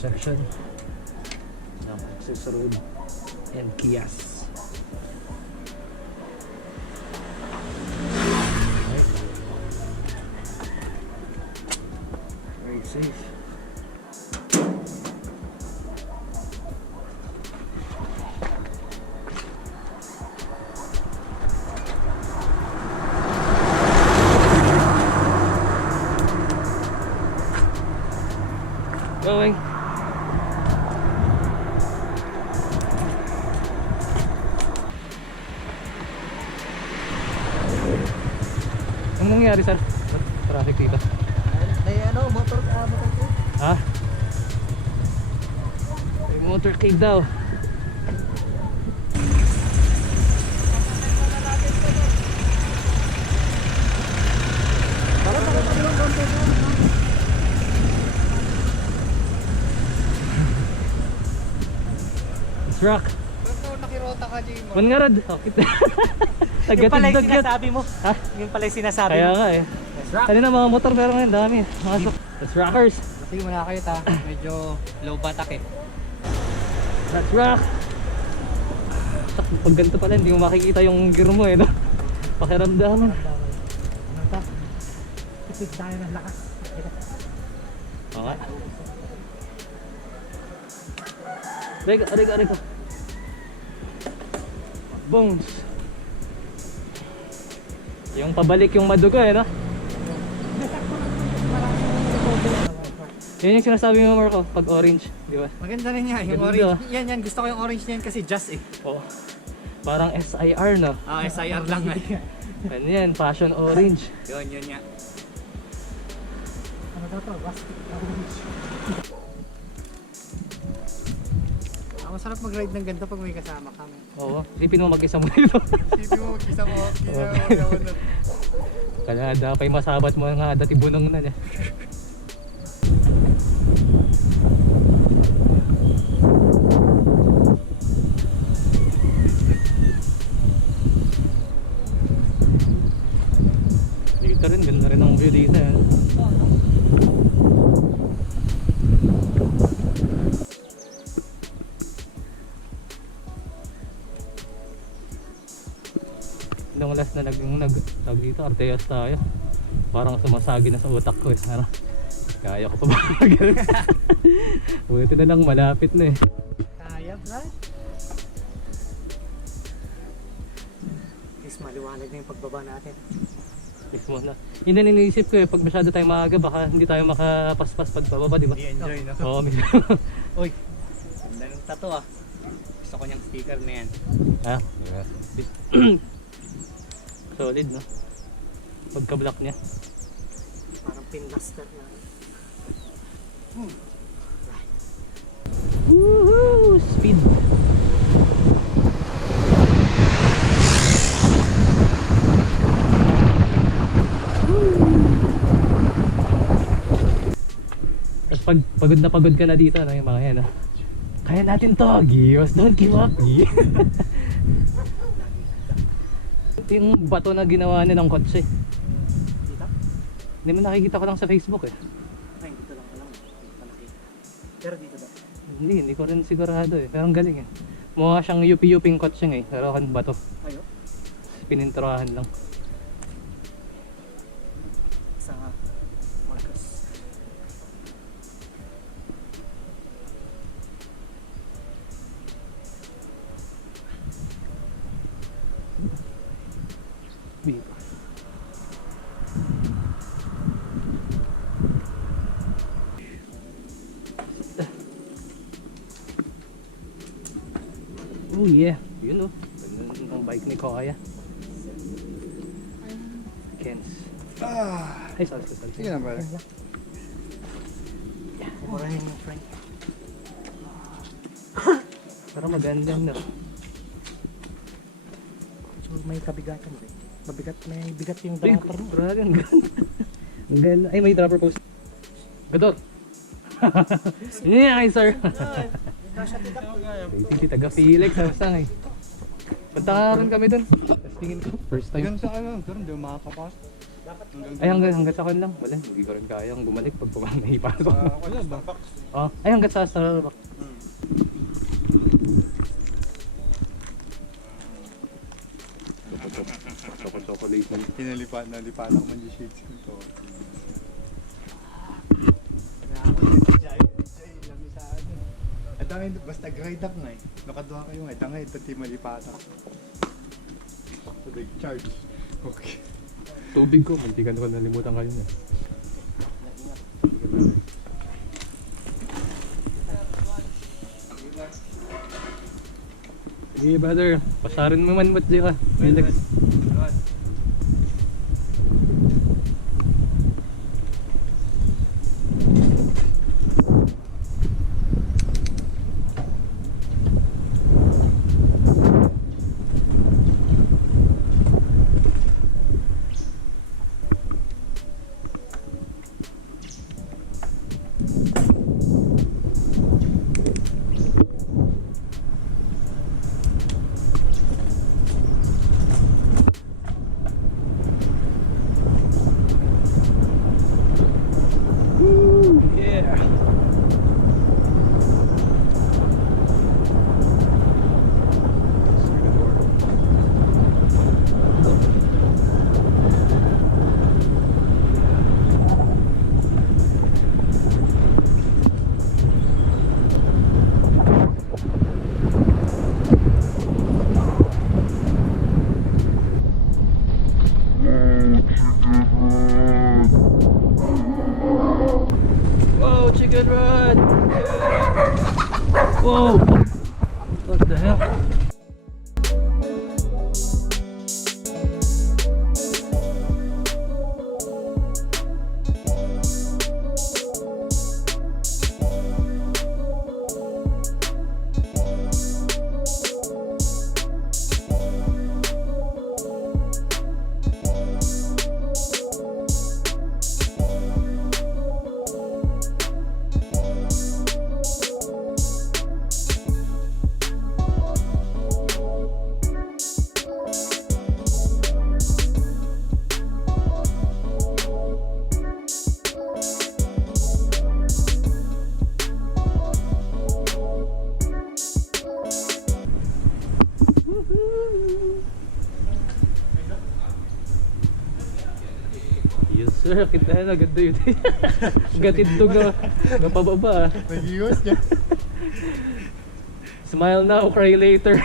section ng Access Road and Kias. Okay. Very safe. Going. Ano nangyari sir? Traffic dito. May motor code. Ha? May motorcade daw. It's rock. Pero nakirota ka, Jay mo. Man nga rad. Yung pala yung Tagatid-dagat. sinasabi mo. Ha? Yung pala yung sinasabi Kaya mo. nga eh. Let's rock. Kanina mga motor pero ngayon dami. Masok. Let's rockers. Sige mo na kayo ta. Medyo low batak eh. Let's rock. Pag ganito pala hindi mo makikita yung gear mo eh. No? Pakiramdaman. Ano ta? Ipig tayo ng lakas. Okay. Aray ko. Bongs. Yung pabalik yung madugo eh, no? Yun yung sinasabi mo, Marco, pag orange, di ba? Maganda rin yan. Yung Ganda. orange. Yan. Gusto ko yung orange niyan kasi just eh. Oo. Parang SIR, no? Ah, SIR lang eh. Ano yan, passion orange. Yun nga. Ano ba to? Rustic orange. Masarap mag-ride ng ganito pag may kasama kami. Oo, isipin mo mag-isa mo dito. Isipin mo mag-isa mo. Kaya dapay masabat mo nga dati bunong na niya. Dito rin, ganda rin ang view dito eh. Nung last na nag dito, Arteas tayo. Parang sumasagi na sa utak ko eh. Ano? Kaya ko pa ba? Buti na lang malapit na eh. Kaya, Brad? Guys, maliwanag na yung pagbaba natin. Mismo na. Yun na iniisip ko eh, pag masyado tayong maaga, baka hindi tayo makapaspas pagbaba, di ba? I-enjoy, no? Oo, mismo. Uy, ganda ng tattoo ah. Gusto ko niyang sticker na yan. Ha? Solid, no? Pagka-block niya. Parang pinlaster na. Woohoo! Speed! Tapos pagod na pagod ka na dito, ano yung mga yan, no? Kaya natin to, Gios! Don't give up, Gios! Ito yung bato na ginawa niya ng kotse. Dito? Hindi mo nakikita ko lang sa Facebook eh. Ay, dito lang. Malaki. Pero dito daw. Hindi ko rin sigurado eh. Pero ang galing eh. Mukha siyang yupi-yuping kotse nga eh. Pero kan bato. Ayo. Pinintrahan lang. Sa Marcos. Dito. Oh yeah, yun oh. Ganun ang bike ni Koya. Kens. Ay, sorry. Sige na, brother. Murahin yung friend. Pero maganda na. So may kabigatan ba? May bigat yung Ay, dropper mo. grabe, ang ganda. Ang ganda. Ay, may dropper post. Gadot. Yun yan, sir. Si taga Felix, sa eh. Punta ka rin kami dun. Tapos tingin ko, first time. Hanggang sa ano, pero hindi mo makakapas. Ay, hanggang sa akin lang. Wala, hindi ko rin kayang bumalik pag naipasok. Wala ba? Oh, ay, hanggang sa Starbucks. Chocolate na. Nalipanak man yung shades ko to. At ang basta grade up nga eh. Nakaduha kayo nga. Tangay, ito malipatak. So they charge. Okay. Tubig ko, hindi ka nalimutan kayo niya. Sige brother, pasarin mo man ba't di ka? Relax. Yeah. Whoa, chicken run! Whoa! What the hell? Yes sir, kita na ganda yun. Gatindog na pababa. Nag-iwas niya. Smile now, cry later.